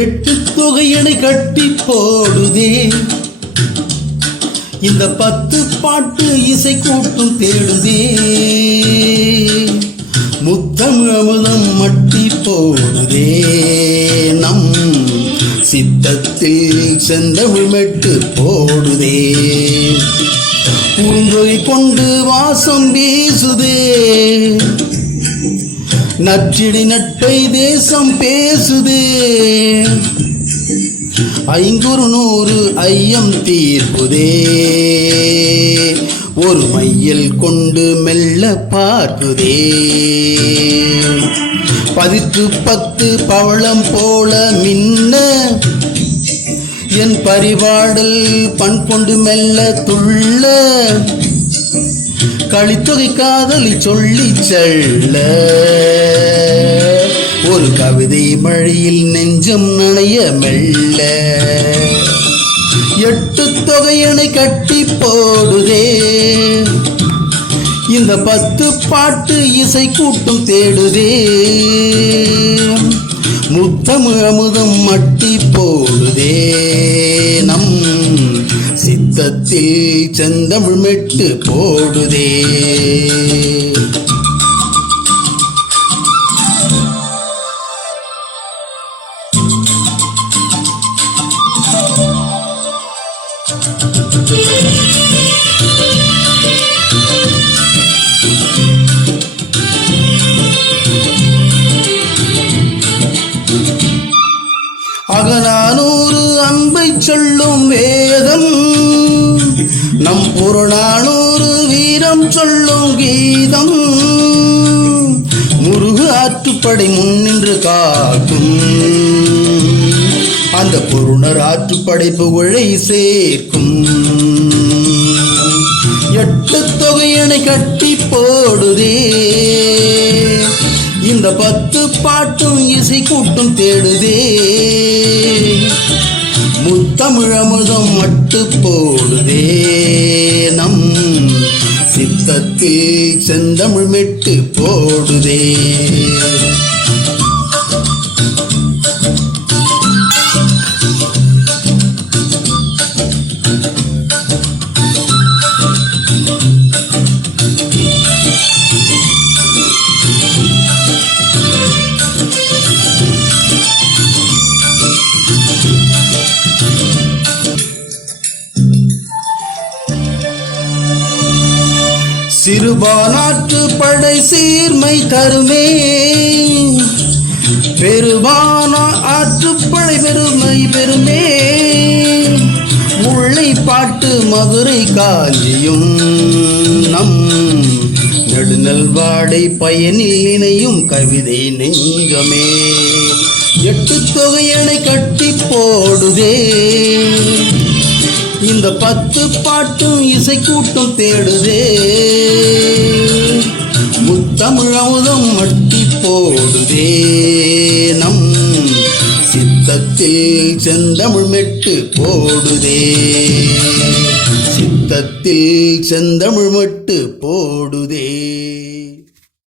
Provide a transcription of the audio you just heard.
எட்டு தொகையணை கட்டி போடுதே இந்த 10 பாட்டு இசை கூட்டும் தேடுதே முத்தமிழ் அமுதம் மட்டி போடுதே நம் சித்தத்தில் செந்தமிழ் மெட்டு போடுதே பூந்தொகை கொண்டு வாசம் வீசுதே நற்றிடி நட்பை தேசம் பேசுதே 500 ஐயம் தீர்ப்புதே ஒரு மையில் கொண்டு மெல்ல பார்க்குதே 10 பவளம் போல மின்ன என் பரிபாடல் பண் கொண்டு மெல்ல துள்ள களித்தொகை காதலி சொல்லி செல்ல ஒரு கவிதை மழையில் நெஞ்சம் நனைய மெல்ல 8 தொகையணை கட்டி போடுதே இந்த 10 பாட்டு இசை கூட்டும் தேடுதே முத்தமிழ் அமுதம் மட்டி போடுதே நம் சித்தத்தில் செந்தமிழ் மெட்டு போடுதே அகநானூறு அன்பை சொல்லும் வேதம் நம் புறநானூறு வீரம் சொல்லும் கீதம் முருகு ஆற்றுப்படை முன்னின்று காக்கும் அந்த பொருணர் ஆற்றுப்படை புகழை சேர்க்கும் 8 தொகையணை கட்டி போடுதே இந்த 10 பாட்டும் இசை கூட்டும் தேடுதே முத்தமிழ் அமுதம் மட்டு போடுதே நம் சித்தத்தில் செந்தமிழ் மெட்டு போடுதே சிறுபானாற்று படை சீர்மை தருமே பெருபான ஆற்றுப்படை பெருமை பெருமே முல்லை பாட்டு மதுரை காஞ்சியும் நம் நெடுநல்வாடை பயனில் இணையும் கவிதை நெஞ்சமே 8 தொகையணை கட்டி போடுதே இந்த 10 பாட்டும் இசை கூட்டும் தேடுதே முத்தமிழ் அமுதம் மட்டி போடுதே நம் சித்தத்தில் செந்தமிழ் மெட்டு போடுதே சித்தத்தில் செந்தமிழ் மெட்டு போடுதே.